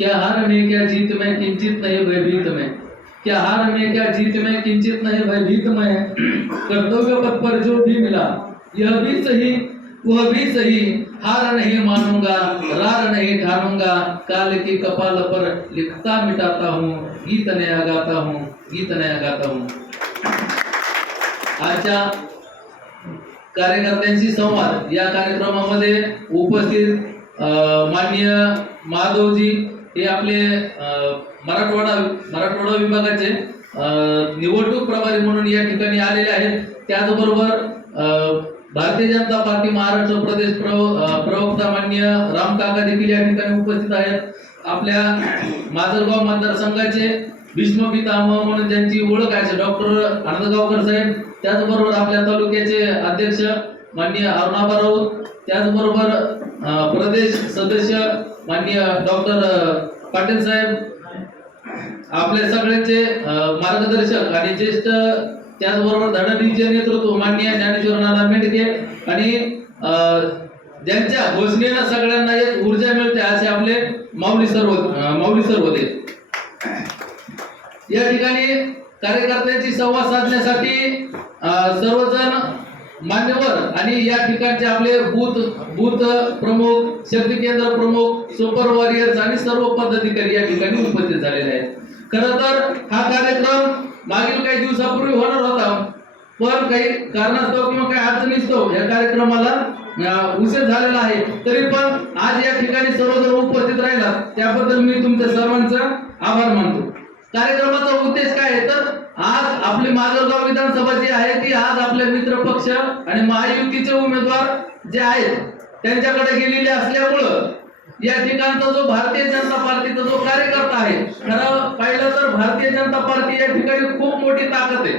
क्या हार में, क्या जीत में, किंचित नहीं भयभीत में। क्या हार में, क्या जीत में, किंचित नहीं भयभीत में। कर्तव्य पद पर जो भी मिला, यह भी सही, वह भी सही। हार नहीं मानूँगा, रार नहीं ठानूँगा। काल की कपाल पर लिखता मिटाता हूँ, गीत नया गाता हूँ, गीत नया गाता हूँ। आजच्या कार्यकर्त्यांशी संवाद या कार्यक्रमामध्ये उपस्थित माननीय माधवजी हे आपले मराठवाडा मराठवाडा विभागाचे निवडणूक प्रभारी म्हणून या ठिकाणी आलेले आहेत. त्याचबरोबर अं, भारतीय जनता पार्टी महाराष्ट्र प्रदेश प्रव प्रवक्ता मान्य राम काका देखील या ठिकाणी उपस्थित आहेत. आपल्या माजलगाव मतदारसंघाचे भीष्म पितामह म्हणून ज्यांची ओळख आहे डॉक्टर आनंदगावकर साहेब त्याचबरोबर आपल्या तालुक्याचे अध्यक्ष माननीय अरुणाबा राऊत त्याचबरोबर प्रदेश सदस्य माननीय डॉक्टर पाटील साहेब आपल्या सगळ्यांचे मार्गदर्शक आणि ज्येष्ठ त्याचबरोबर धडणीचे नेतृत्व माननीय ज्ञानेश्वर नाना मेटके आणि अं, ज्यांच्या घोषणेनं सगळ्यांना एक ऊर्जा मिळते असे आपले माऊली सर्व माऊली सर होते या ठिकाणी कार्यकर्त्यांची संवाद साधण्यासाठी सर्वजण मान्यवर. आणि या ठिकाणचे आपले बूथ बूथ प्रमुख शक्ती केंद्र प्रमुख सुपर वॉरियर्स आणि सर्व पदाधिकारी या ठिकाणी उपस्थित झालेले आहेत. खर तर हा कार्यक्रम मागील काही दिवसापूर्वी होणार होता पण काही कारणास्तव किंवा काही अडचणीस्तव या कार्यक्रमाला उशीर झालेला आहे. तरी पण आज या ठिकाणी सर्वजण उपस्थित राहिला त्याबद्दल मी तुमच्या सर्वांचा आभार मानतो. कार्यक्रमाचा उद्देश काय आहे? तर आज आपली माजलगाव विधानसभा जी आहे ती आज आपले मित्र पक्ष आणि महायुतीचे उमेदवार जे आहेत त्यांच्याकडे गेलेले असल्यामुळं या ठिकाणचा जो भारतीय जनता पार्टीचा जो कार्यकर्ता आहे खरं पाहिलं तर भारतीय जनता पार्टी या ठिकाणी खूप मोठी ताकद आहे.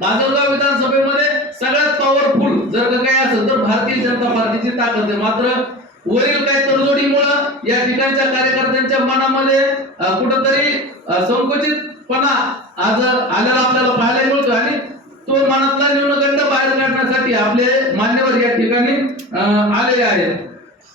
माजलगाव विधानसभेमध्ये सगळ्यात पॉवरफुल जर काही असेल तर भारतीय जनता पार्टीची ताकद आहे. मात्र वरील काही तडजोडीमुळं या ठिकाणच्या कार्यकर्त्यांच्या मनामध्ये कुठंतरी संकुचितपणा आज आलेला आपल्याला पाहायला मिळतो आणि तो मनातला न्यूनगंड बाहेर काढण्यासाठी आपले मान्यवर या ठिकाणी आले आलेले आहेत.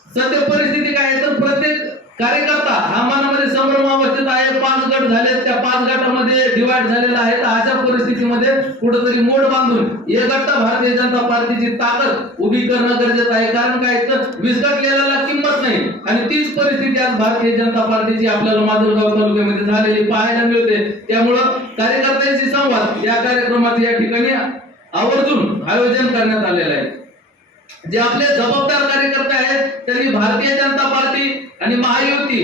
सध्या परिस्थिती काय आहे? तर प्रत्येक कार्यकर्ता हा मनामध्ये संभ्रम अवस्थेत आहे. पाच गट झाले त्या पाच गटामध्ये डिवाइड झालेला आहे तर अशा परिस्थितीमध्ये कुठेतरी मोड बांधून एक भारतीय जनता पार्टीची ताकद उभी करणं गरजेचं आहे. कारण काय? तर विस्कटलेल्याला किंमत नाही. आणि तीच परिस्थिती आज भारतीय जनता पार्टीची आपल्याला माजलगाव तालुक्यामध्ये झालेली पाहायला मिळते. त्यामुळं कार्यकर्त्यांशी संवाद या कार्यक्रमात या ठिकाणी आवर्जून आयोजन करण्यात आलेलं आहे. जे आपले जबाबदार कार्यकर्ते आहेत त्यांनी भारतीय जनता पार्टी आणि महायुती.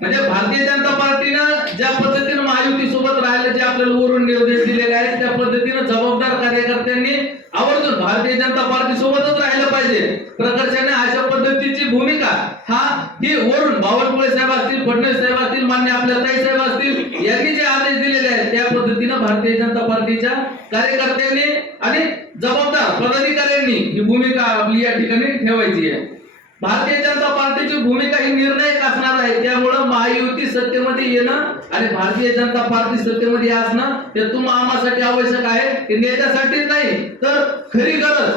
म्हणजे भारतीय जनता पार्टीनं ज्या पद्धतीनं महायुती सोबत राहिले जे आपल्याला वरून निर्देश दिलेले आहेत त्या पद्धतीनं जबाबदार कार्यकर्त्यांनी आवर्जून भारतीय जनता पार्टी सोबतच राहिलं पाहिजे. प्रकर्षाने अशा पद्धतीची भूमिका हा ही वरून बावनकुळे साहेब असतील फडणवीस साहेब असतील मान्य आपल्या ताई साहेब असतील यांनी जे आदेश दिलेले आहेत त्या पद्धतीनं भारतीय जनता पार्टीच्या कार्यकर्त्यांनी आणि जबाबदार पदाधिकाऱ्यांनी ही भूमिका आपली या ठिकाणी ठेवायची आहे. भारतीय जनता पार्टीची भूमिका ही निर्णायक असणार आहे. त्यामुळं महायुती सत्तेमध्ये येणं आणि भारतीय जनता पार्टी सत्तेमध्ये असणं ते तुम आम्हासाठी आवश्यक आहे. ते नेत्यासाठी नाही तर खरी गरज.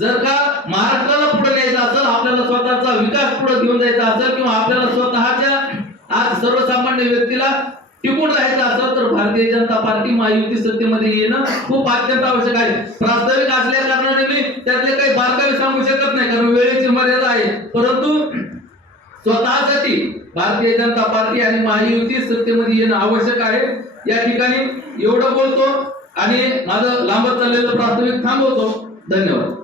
जर का महाराष्ट्राला पुढे न्यायचं असेल आपल्याला स्वतःचा विकास पुढे घेऊन जायचा असेल किंवा आपल्याला स्वतःच्या आज सर्वसामान्य व्यक्तीला टिकून राहायचं असेल तर भारतीय जनता पार्टी महायुती सत्तेमध्ये येणं खूप अत्यंत आवश्यक आहे. प्रास्ताविक असल्या कारणाने मी त्यातले काही बारकाई सांगू शकत नाही कारण वेळेची मर्यादा आहे. परंतु स्वतःसाठी भारतीय जनता पार्टी आणि महायुती सत्तेमध्ये येणं आवश्यक आहे. या ठिकाणी एवढं बोलतो आणि माझं लांबत चाललेलं प्रास्ताविक थांबवतो. धन्यवाद.